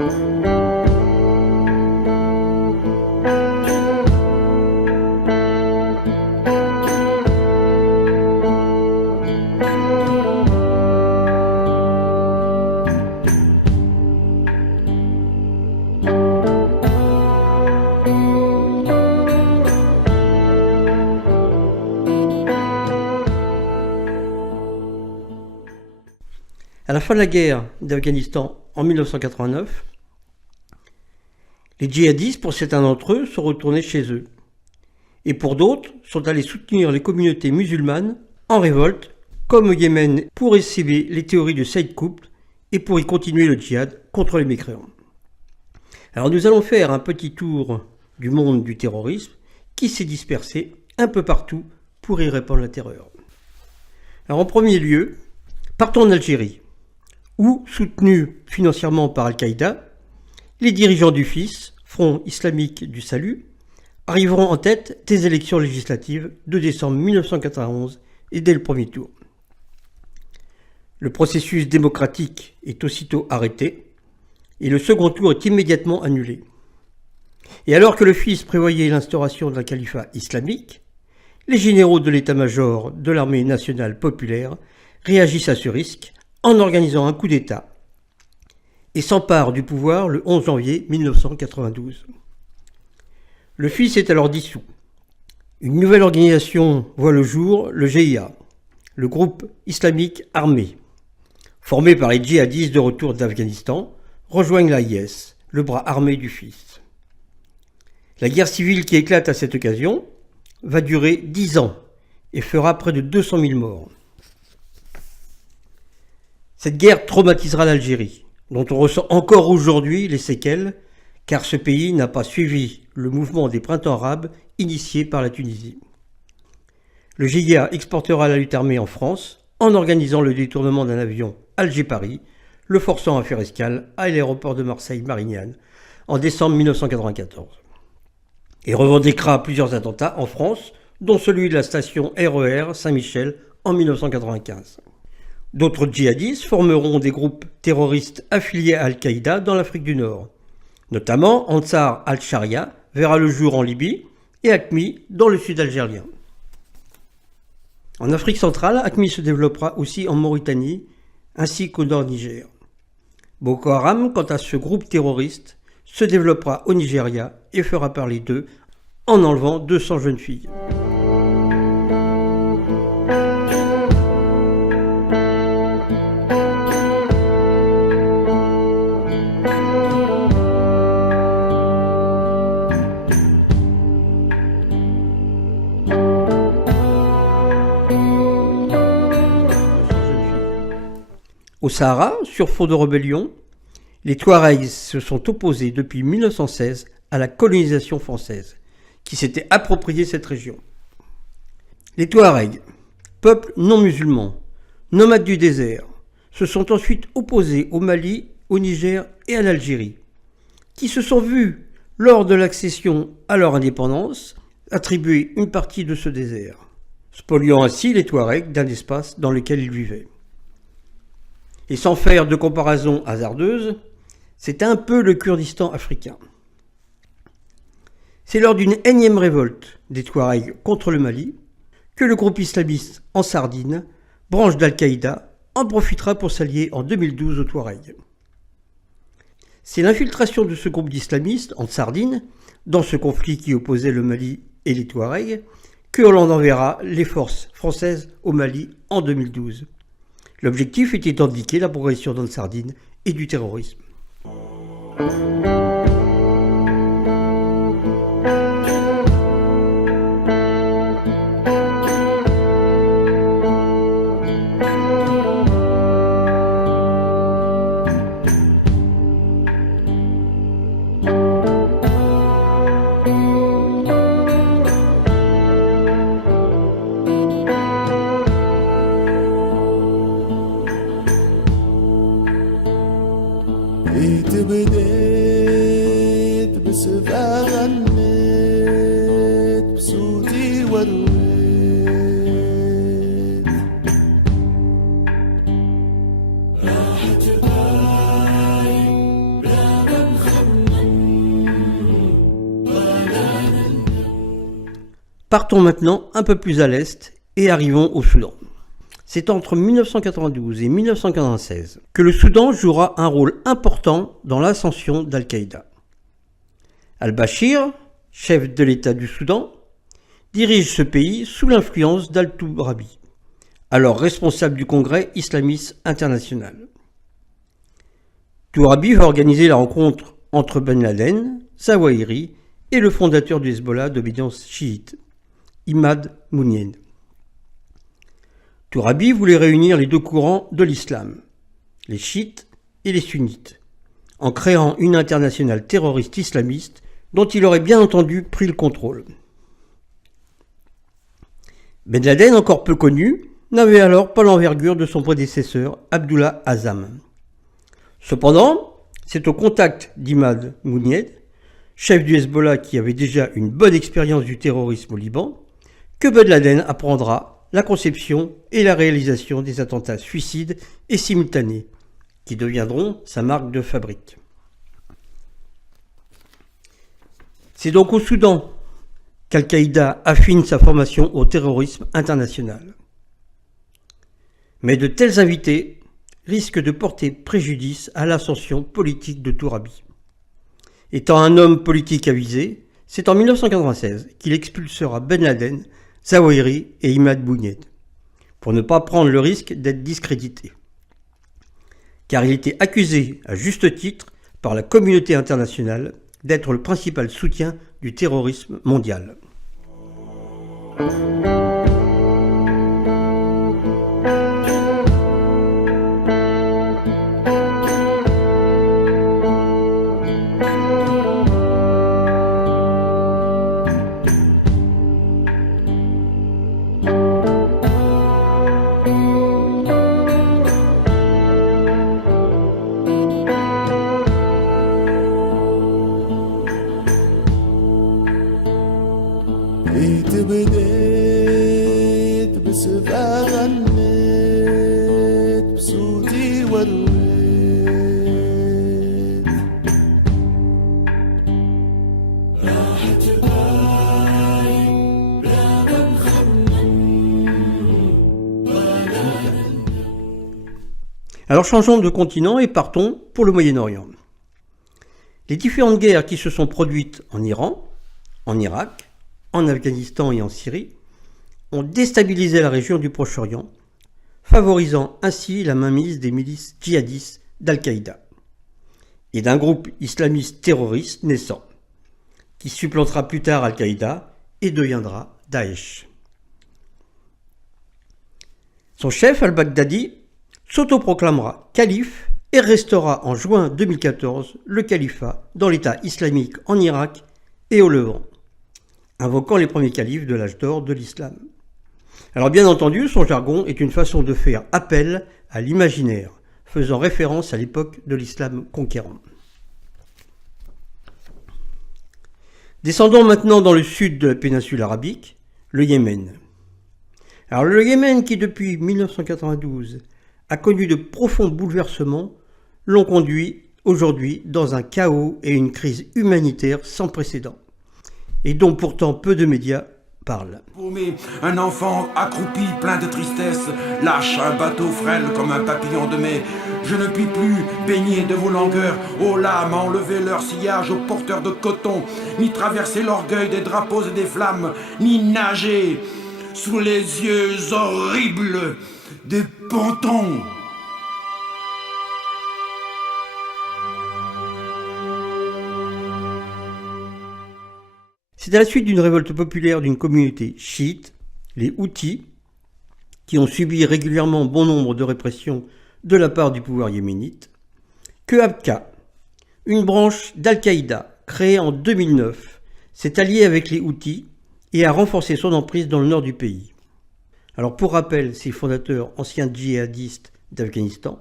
À la fin de la guerre d'Afghanistan en 1989, les djihadistes, pour certains d'entre eux, sont retournés chez eux. Et pour d'autres, sont allés soutenir les communautés musulmanes en révolte, comme au Yémen, pour essayer les théories de Saïd Qutb et pour y continuer le djihad contre les mécréants. Alors nous allons faire un petit tour du monde du terrorisme qui s'est dispersé un peu partout pour y répandre la terreur. Alors en premier lieu, partons en Algérie, où, soutenus financièrement par Al-Qaïda, les dirigeants du FIS, Front islamique du salut, arriveront en tête des élections législatives de décembre 1991 et dès le premier tour. Le processus démocratique est aussitôt arrêté et le second tour est immédiatement annulé. Et alors que le FIS prévoyait l'instauration d'un califat islamique, les généraux de l'état-major de l'armée nationale populaire réagissent à ce risque en organisant un coup d'État et s'emparent du pouvoir le 11 janvier 1992. Le FIS est alors dissous. Une nouvelle organisation voit le jour, le GIA, le groupe islamique armé. Formé par les djihadistes de retour d'Afghanistan, rejoignent l'AIS, le bras armé du FIS. La guerre civile qui éclate à cette occasion va durer 10 ans et fera près de 200 000 morts. Cette guerre traumatisera l'Algérie, dont on ressent encore aujourd'hui les séquelles, car ce pays n'a pas suivi le mouvement des printemps arabes initié par la Tunisie. Le GIA exportera la lutte armée en France en organisant le détournement d'un avion Alger-Paris, le forçant à faire escale à l'aéroport de Marseille-Marignane en décembre 1994. Et revendiquera plusieurs attentats en France, dont celui de la station RER Saint-Michel en 1995. D'autres djihadistes formeront des groupes terroristes affiliés à Al-Qaïda dans l'Afrique du Nord. Notamment, Ansar al-Sharia verra le jour en Libye et AQMI dans le sud algérien. En Afrique centrale, AQMI se développera aussi en Mauritanie ainsi qu'au nord Niger. Boko Haram, quant à ce groupe terroriste, se développera au Nigeria et fera parler d'eux en enlevant 200 jeunes filles. Au Sahara, sur fond de rébellion, les Touaregs se sont opposés depuis 1916 à la colonisation française, qui s'était approprié cette région. Les Touaregs, peuple non musulman, nomades du désert, se sont ensuite opposés au Mali, au Niger et à l'Algérie, qui se sont vus, lors de l'accession à leur indépendance, attribuer une partie de ce désert, spoliant ainsi les Touaregs d'un espace dans lequel ils vivaient. Et sans faire de comparaison hasardeuse, c'est un peu le Kurdistan africain. C'est lors d'une énième révolte des Touaregs contre le Mali que le groupe islamiste Ansardine, branche d'Al-Qaïda, en profitera pour s'allier en 2012 aux Touaregs. C'est l'infiltration de ce groupe d'islamistes Ansardine dans ce conflit qui opposait le Mali et les Touaregs que l'on enverra les forces françaises au Mali en 2012. L'objectif était d'indiquer la progression d'Ansardine et du terrorisme. بديت بسبع غنيت بصوتي ورويت راحت الباي بلا Partons maintenant un peu plus à l'est et arrivons au Soudan. C'est entre 1992 et 1996 que le Soudan jouera un rôle important dans l'ascension d'Al-Qaïda. Al-Bashir, chef de l'État du Soudan, dirige ce pays sous l'influence d'Al-Tourabi, alors responsable du Congrès islamiste international. Tourabi va organiser la rencontre entre Ben Laden, Zawahiri et le fondateur du Hezbollah d'obédience chiite, Imad Mounied. Tourabi voulait réunir les deux courants de l'islam, les chiites et les sunnites, en créant une internationale terroriste islamiste dont il aurait bien entendu pris le contrôle. Ben Laden, encore peu connu, n'avait alors pas l'envergure de son prédécesseur, Abdullah Azzam. Cependant, c'est au contact d'Imad Mounied, chef du Hezbollah qui avait déjà une bonne expérience du terrorisme au Liban, que Ben Laden apprendra la conception et la réalisation des attentats suicides et simultanés, qui deviendront sa marque de fabrique. C'est donc au Soudan qu'Al-Qaïda affine sa formation au terrorisme international. Mais de tels invités risquent de porter préjudice à l'ascension politique de Tourabi. Étant un homme politique avisé, c'est en 1996 qu'il expulsera Ben Laden, Zawahiri et Imad Mounied, pour ne pas prendre le risque d'être discrédité. Car il était accusé, à juste titre, par la communauté internationale d'être le principal soutien du terrorisme mondial. إيت بديت بسبع غنيت بصوتي ورويت راحت بالي لا بنخمم ولا Alors changeons de continent et partons pour le Moyen-Orient. Les différentes guerres qui se sont produites en Iran, en Irak, en Afghanistan et en Syrie ont déstabilisé la région du Proche-Orient, favorisant ainsi la mainmise des milices djihadistes d'Al-Qaïda et d'un groupe islamiste terroriste naissant, qui supplantera plus tard Al-Qaïda et deviendra Daesh. Son chef, al-Baghdadi, s'autoproclamera calife et restaura en juin 2014 le califat dans l'État islamique en Irak et au Levant, invoquant les premiers califes de l'âge d'or de l'islam. Alors bien entendu, son jargon est une façon de faire appel à l'imaginaire, faisant référence à l'époque de l'islam conquérant. Descendons maintenant dans le sud de la péninsule arabique, le Yémen. Alors le Yémen, qui depuis 1992 a connu de profonds bouleversements, l'ont conduit aujourd'hui dans un chaos et une crise humanitaire sans précédent, et dont pourtant peu de médias parlent. Paumé, un enfant accroupi, plein de tristesse, lâche un bateau frêle comme un papillon de mai. Je ne puis plus baigner de vos langueurs, ô lames, enlever leur sillage aux porteurs de coton, ni traverser l'orgueil des drapeaux et des flammes, ni nager sous les yeux horribles des pontons. C'est à la suite d'une révolte populaire d'une communauté chiite, les Houthis, qui ont subi régulièrement bon nombre de répressions de la part du pouvoir yéménite, que Abqa, une branche d'Al-Qaïda créée en 2009, s'est alliée avec les Houthis et a renforcé son emprise dans le nord du pays. Alors pour rappel, ses fondateurs, anciens djihadistes d'Afghanistan,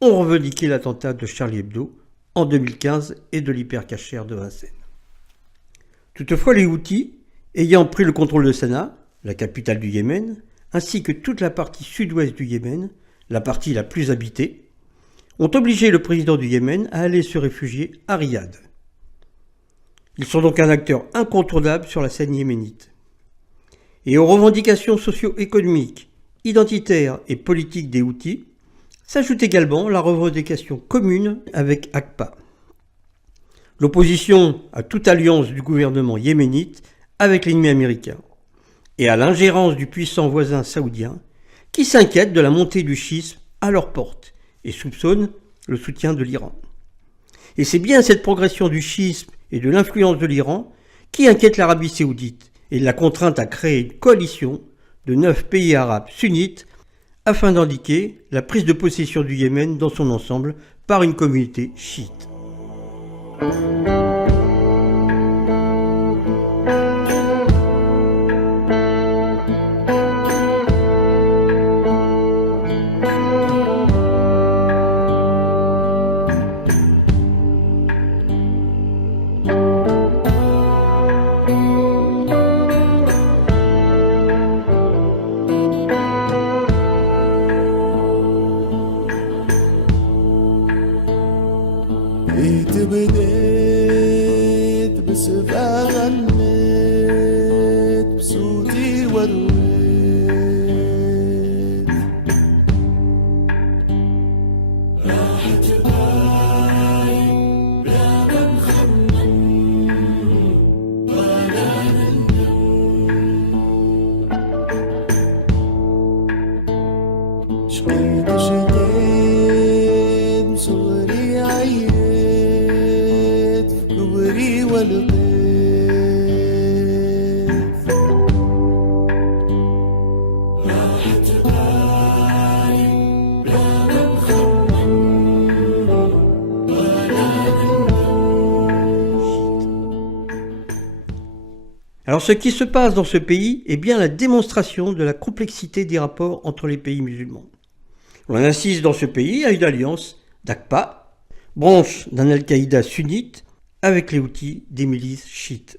ont revendiqué l'attentat de Charlie Hebdo en 2015 et de l'hypercacher de Vincennes. Toutefois, les Houthis, ayant pris le contrôle de Sanaa, la capitale du Yémen, ainsi que toute la partie sud-ouest du Yémen, la partie la plus habitée, ont obligé le président du Yémen à aller se réfugier à Riyad. Ils sont donc un acteur incontournable sur la scène yéménite. et aux revendications socio-économiques, identitaires et politiques des Houthis, s'ajoute également la revendication commune avec ACPA. L'opposition à toute alliance du gouvernement yéménite avec l'ennemi américain et à l'ingérence du puissant voisin saoudien qui s'inquiète de la montée du schisme à leur porte et soupçonne le soutien de l'Iran. Et c'est bien cette progression du schisme et de l'influence de l'Iran qui inquiète l'Arabie saoudite et la contrainte à créer une coalition de 9 pays arabes sunnites afin d'indiquer la prise de possession du Yémen dans son ensemble par une communauté chiite. بديت بسبع غنيت بصوتي ورويت راحت بالي بلا ما نخمن ولا نندم شقيت شقيت من صغري عيت والغيث راحت بالي بلا ما نخمن ولا نندم. Alors ce qui se passe dans ce pays est bien la démonstration de la complexité des rapports entre les pays musulmans. On assiste dans ce pays à une alliance d'ACPA, branche d'un Al-Qaïda sunnite, avec les Houthis des milices chiites.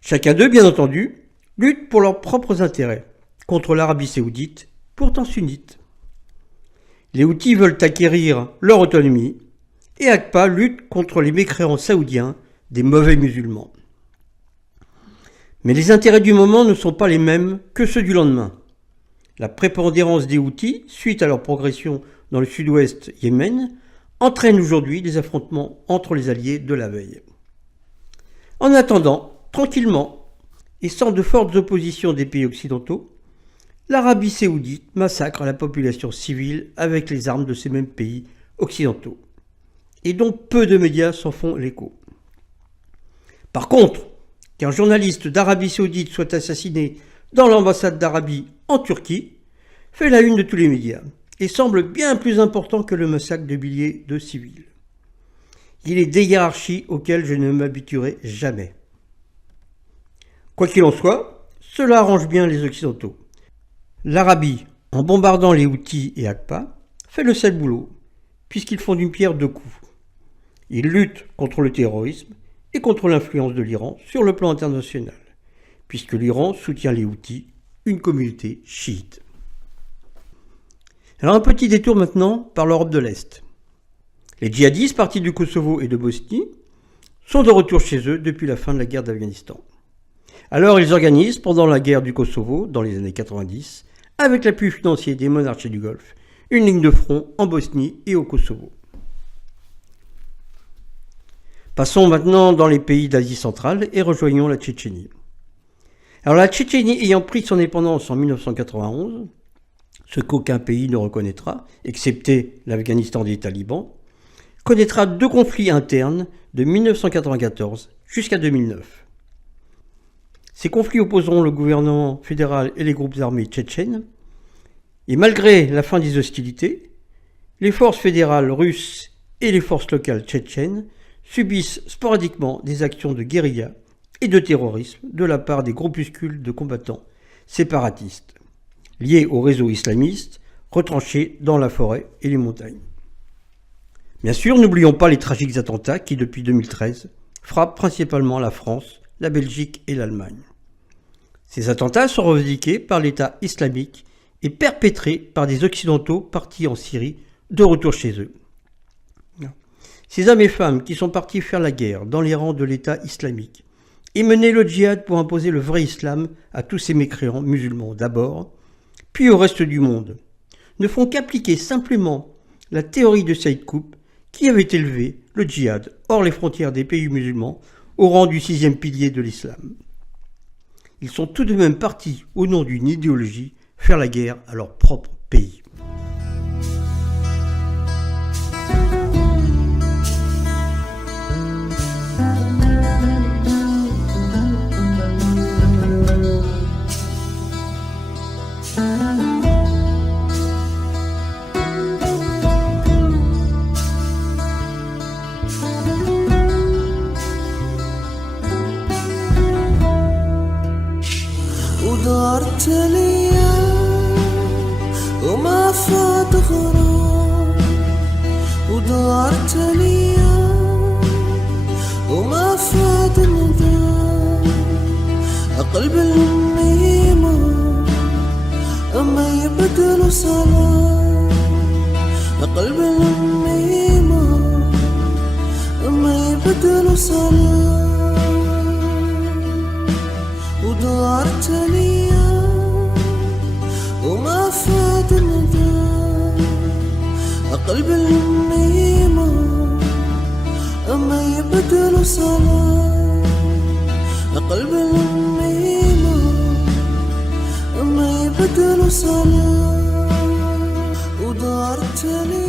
Chacun d'eux, bien entendu, lutte pour leurs propres intérêts contre l'Arabie saoudite, pourtant sunnite. Les Houthis veulent acquérir leur autonomie et ACPA lutte contre les mécréants saoudiens des mauvais musulmans. Mais les intérêts du moment ne sont pas les mêmes que ceux du lendemain. La prépondérance des Houthis, suite à leur progression dans le sud-ouest Yémen, entraîne aujourd'hui des affrontements entre les alliés de la veille. En attendant, tranquillement, et sans de fortes oppositions des pays occidentaux, l'Arabie saoudite massacre la population civile avec les armes de ces mêmes pays occidentaux, et dont peu de médias s'en font l'écho. Par contre, qu'un journaliste d'Arabie saoudite soit assassiné dans l'ambassade d'Arabie en Turquie fait la une de tous les médias, et semble bien plus important que le massacre de milliers de civils. Il est des hiérarchies auxquelles je ne m'habituerai jamais. Quoi qu'il en soit, cela arrange bien les Occidentaux. L'Arabie, en bombardant les Houthis et ACPA, fait le sale boulot, puisqu'ils font d'une pierre deux coups. Ils luttent contre le terrorisme et contre l'influence de l'Iran sur le plan international, puisque l'Iran soutient les Houthis, une communauté chiite. Alors un petit détour maintenant par l'Europe de l'Est. Les djihadistes partis du Kosovo et de Bosnie sont de retour chez eux depuis la fin de la guerre d'Afghanistan. Alors ils organisent, pendant la guerre du Kosovo, dans les années 90, avec l'appui financier des monarchies du Golfe, une ligne de front en Bosnie et au Kosovo. Passons maintenant dans les pays d'Asie centrale et rejoignons la Tchétchénie. Alors la Tchétchénie ayant pris son indépendance en 1991, ce qu'aucun pays ne reconnaîtra, excepté l'Afghanistan des talibans, connaîtra deux conflits internes de 1994 jusqu'à 2009. Ces conflits opposeront le gouvernement fédéral et les groupes armés tchétchènes, et malgré la fin des hostilités, les forces fédérales russes et les forces locales tchétchènes subissent sporadiquement des actions de guérilla et de terrorisme de la part des groupuscules de combattants séparatistes, liés au réseau islamiste, retranchés dans la forêt et les montagnes. Bien sûr, n'oublions pas les tragiques attentats qui, depuis 2013, frappent principalement la France, la Belgique et l'Allemagne. Ces attentats sont revendiqués par l'État islamique et perpétrés par des Occidentaux partis en Syrie de retour chez eux. Ces hommes et femmes qui sont partis faire la guerre dans les rangs de l'État islamique et mener le djihad pour imposer le vrai islam à tous ces mécréants musulmans d'abord, puis au reste du monde, ne font qu'appliquer simplement la théorie de Saïd Qutb qui avait élevé le djihad hors les frontières des pays musulmans au rang du 6e pilier de l'islam. Ils sont tout de même partis, au nom d'une idéologie, faire la guerre à leur propre pays. ودارت الايام وما فات غرام ودارت الايام وما فات ندام قلب النيمة اما يبدل سلام قلب النيمة اما يبدل سلام ودارت الايام وما فات ندام قلب النيمة اما يبدل سلام قلب النيمة اما يبدل سلام ودارت الايام